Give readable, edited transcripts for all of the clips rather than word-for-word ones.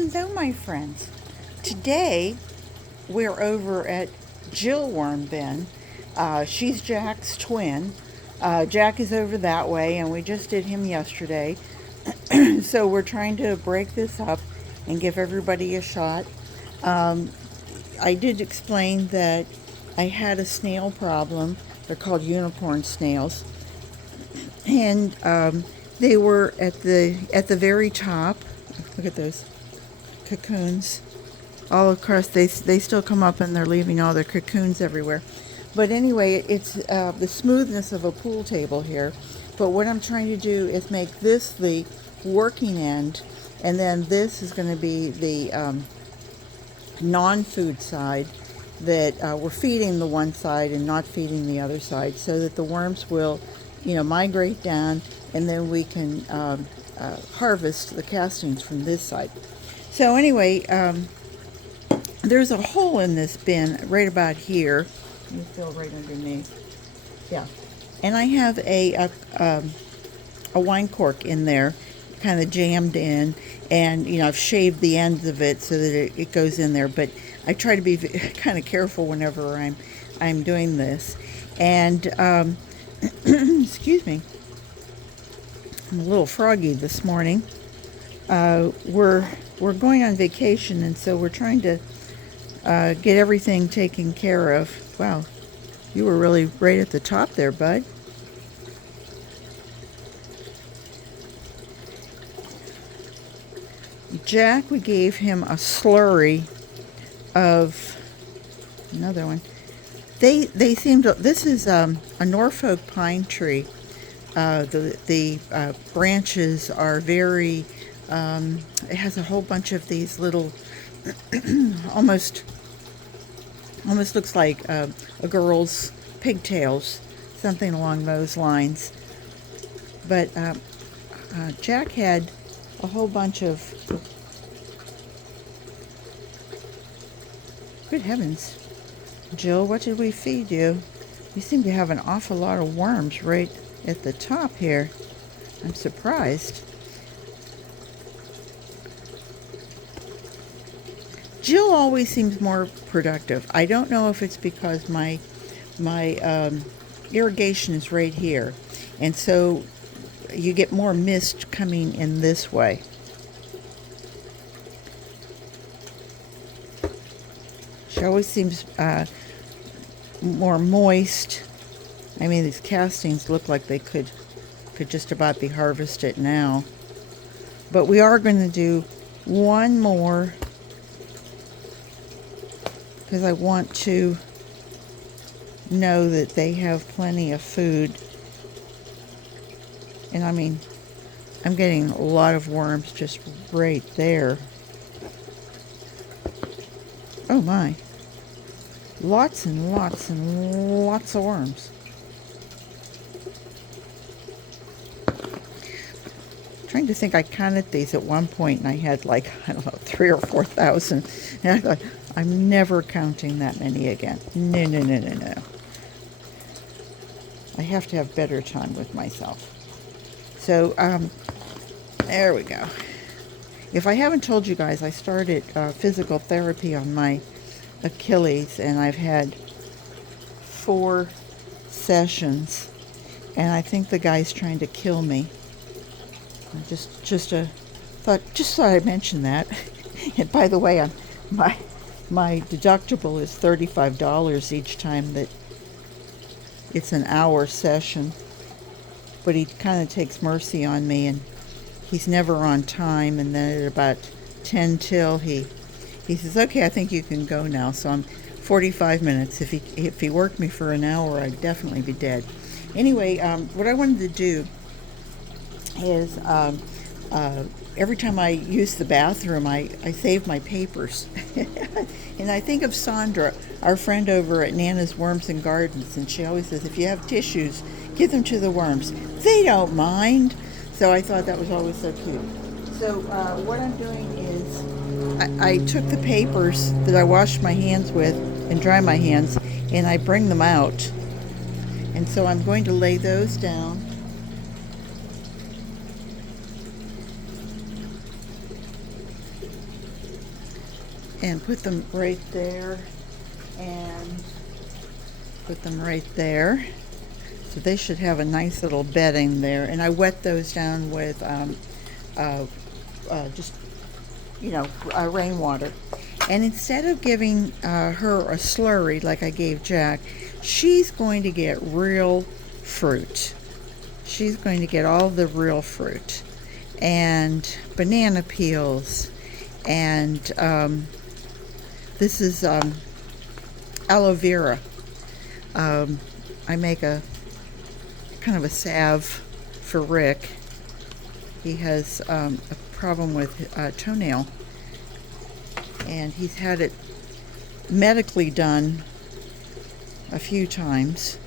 Hello, my friends. Today we're over at Jill Wormbin. She's Jack's twin. Jack is over that way, and we just did him yesterday. So we're trying to break this up and give everybody a shot. Um, I did explain that I had a snail problem. They're called unicorn snails, and they were at the very top. Look at those cocoons all across. They still come up and they're leaving all their cocoons everywhere. But anyway, it's the smoothness of a pool table here. But what I'm trying to do is make this the working end, and then this is going to be the non-food side that we're feeding the one side and not feeding the other side, so that the worms will, migrate down, and then we can harvest the castings from this side. So anyway, there's a hole in this bin right about here. Let me feel right underneath. Yeah, and I have a wine cork in there, kind of jammed in, and I've shaved the ends of it so that it goes in there. But I try to be kind of careful whenever I'm doing this. And excuse me, I'm a little froggy this morning. We're going on vacation, and so we're trying to get everything taken care of. Wow, you were really right at the top there, bud. Jack, we gave him a slurry of another one. They seem to. This is a Norfolk pine tree. The branches are very. It has a whole bunch of these little, almost looks like a girl's pigtails, something along those lines. But Jack had a whole bunch of. Good heavens, Jill, what did we feed you? You seem to have an awful lot of worms right at the top here. I'm surprised. Jill always seems more productive. I don't know if it's because my irrigation is right here, and so you get more mist coming in this way. She always seems more moist. I mean, these castings look like they could just about be harvested now. But we are going to do one more, because I want to know that they have plenty of food. And I mean, I'm getting a lot of worms just right there. Oh my. Lots and lots and lots of worms. Trying to think, I counted these at one point and I had like, I don't know, 3,000 or 4,000. And I thought, I'm never counting that many again. No. I have to have better time with myself. So, there we go. If I haven't told you guys, I started physical therapy on my Achilles, and I've had 4 sessions, and I think the guy's trying to kill me. I just thought I'd mention that. And by the way, my deductible is $35 each time that it's an hour session. But he kind of takes mercy on me, and he's never on time. And then at about 10 till he says, "Okay, I think you can go now." So I'm 45 minutes. If he worked me for an hour, I'd definitely be dead. Anyway, what I wanted to do is every time I use the bathroom, I save my papers. And I think of Sandra, our friend over at Nana's Worms and Gardens, and she always says, if you have tissues, give them to the worms. They don't mind. So I thought that was always so cute. So what I'm doing is I took the papers that I washed my hands with and dry my hands, and I bring them out. And so I'm going to lay those down. and put them right there and put them right there. So they should have a nice little bedding there. And I wet those down with just, rainwater. And instead of giving her a slurry like I gave Jack, she's going to get real fruit. She's going to get all the real fruit and banana peels. And this is aloe vera. I make a kind of a salve for Rick. He has a problem with toenail, and he's had it medically done a few times,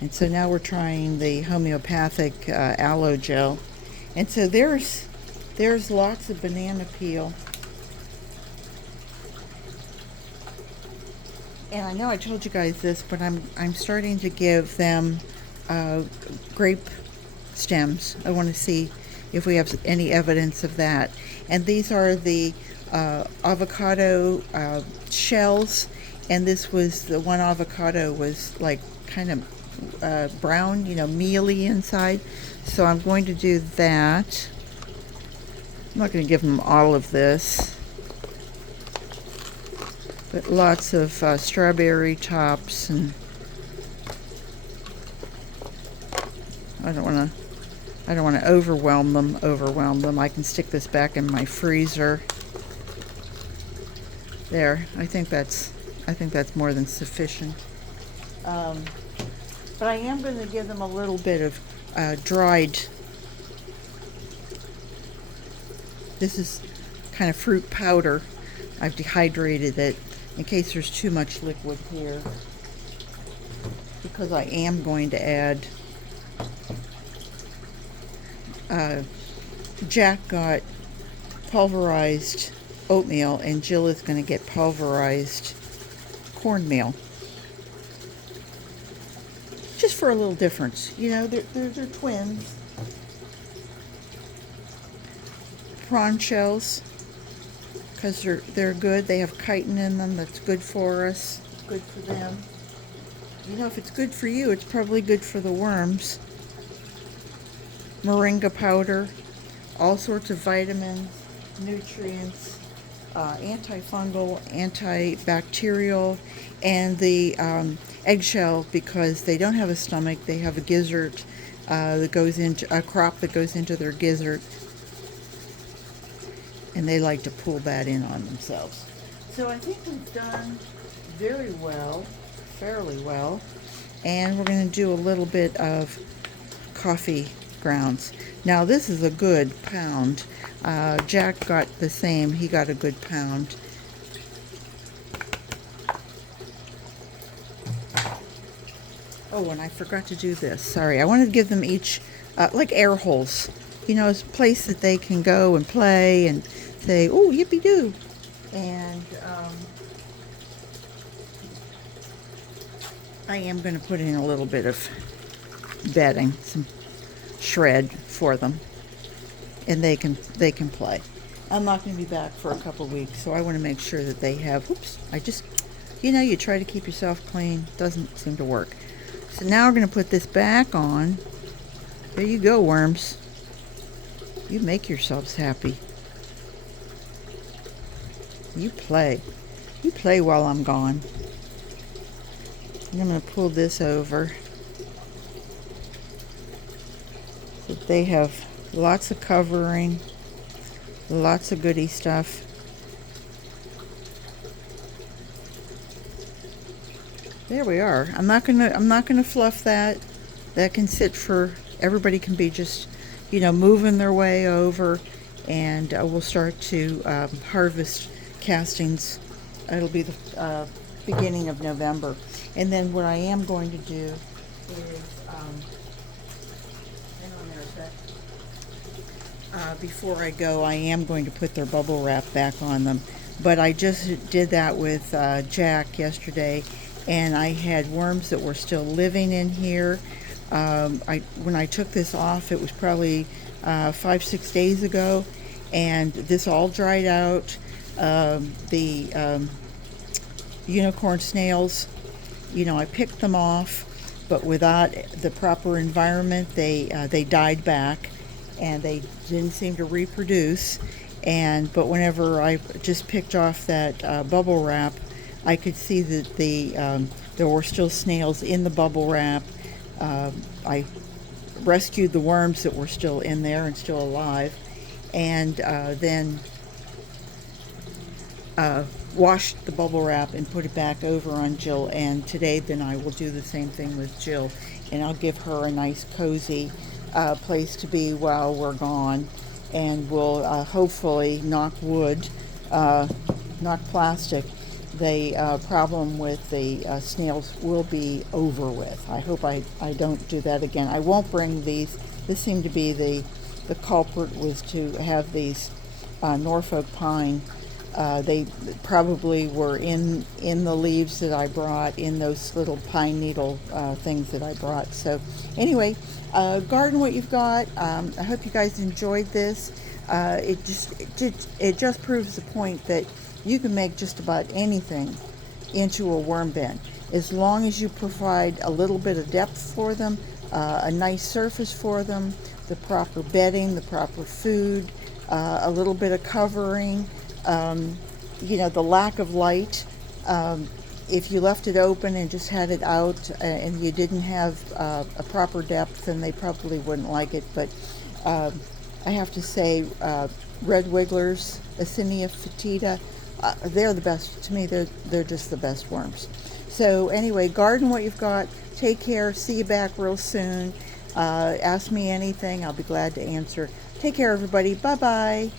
and so now we're trying the homeopathic aloe gel. And so there's lots of banana peel. And I know I told you guys this, but I'm starting to give them grape stems. I want to see if we have any evidence of that. And these are the avocado shells. And this was the one avocado was like kind of brown, mealy inside. So I'm going to do that. I'm not going to give them all of this. But lots of strawberry tops, and I don't want to overwhelm them. I can stick this back in my freezer. There, I think that's more than sufficient. But I am going to give them a little bit of dried. This is kind of fruit powder. I've dehydrated it in case there's too much liquid here, because I am going to add Jack got pulverized oatmeal, and Jill is going to get pulverized cornmeal, just for a little difference. They're twins. Prawn shells, because they're good. They have chitin in them. That's good for us. Good for them. If it's good for you, it's probably good for the worms. Moringa powder, all sorts of vitamins, nutrients, antifungal, antibacterial, and the eggshell, because they don't have a stomach. They have a gizzard that goes into a crop that goes into their gizzard. And they like to pull that in on themselves. So I think we've done very well, fairly well. And we're going to do a little bit of coffee grounds. Now this is a good pound. Jack got the same. He got a good pound. Oh, and I forgot to do this. Sorry. I wanted to give them each like air holes. A place that they can go and play and say, "Oh, yippee-doo." And I am going to put in a little bit of bedding, some shred for them, and they can play. I'm not going to be back for a couple of weeks, so I want to make sure that they have. Oops! I just, you try to keep yourself clean, doesn't seem to work. So now we're going to put this back on. There you go, worms. You make yourselves happy. You play. You play while I'm gone. And I'm going to pull this over so that they have lots of covering, lots of goody stuff. There we are. I'm not gonna fluff that. That can sit for, everybody can be just moving their way over, and we'll start to harvest castings. It'll be the beginning of November. And then what I am going to do is, hang on there a sec. Before I go, I am going to put their bubble wrap back on them. But I just did that with Jack yesterday, and I had worms that were still living in here. When I took this off, it was probably 5-6 days ago, and this all dried out. the unicorn snails, I picked them off, but without the proper environment, they died back, and they didn't seem to reproduce. But whenever I just picked off that bubble wrap, I could see that there were still snails in the bubble wrap. I rescued the worms that were still in there and still alive, and then washed the bubble wrap and put it back over on Jill. And today then I will do the same thing with Jill, and I'll give her a nice cozy place to be while we're gone, and we'll hopefully, knock wood, not plastic, the problem with the snails will be over with. I hope I don't do that again. I won't bring these. This seemed to be the culprit, was to have these Norfolk pine. They probably were in the leaves that I brought, in those little pine needle things that I brought. So anyway, garden what you've got. I hope you guys enjoyed this. It just proves the point that you can make just about anything into a worm bin, as long as you provide a little bit of depth for them, a nice surface for them, the proper bedding, the proper food, a little bit of covering, the lack of light. If you left it open and just had it out and you didn't have a proper depth, then they probably wouldn't like it. But I have to say, red wigglers, Eisenia Fetida, they're the best. To me, they're just the best worms. So anyway, garden what you've got. Take care. See you back real soon. Ask me anything. I'll be glad to answer. Take care, everybody. Bye-bye.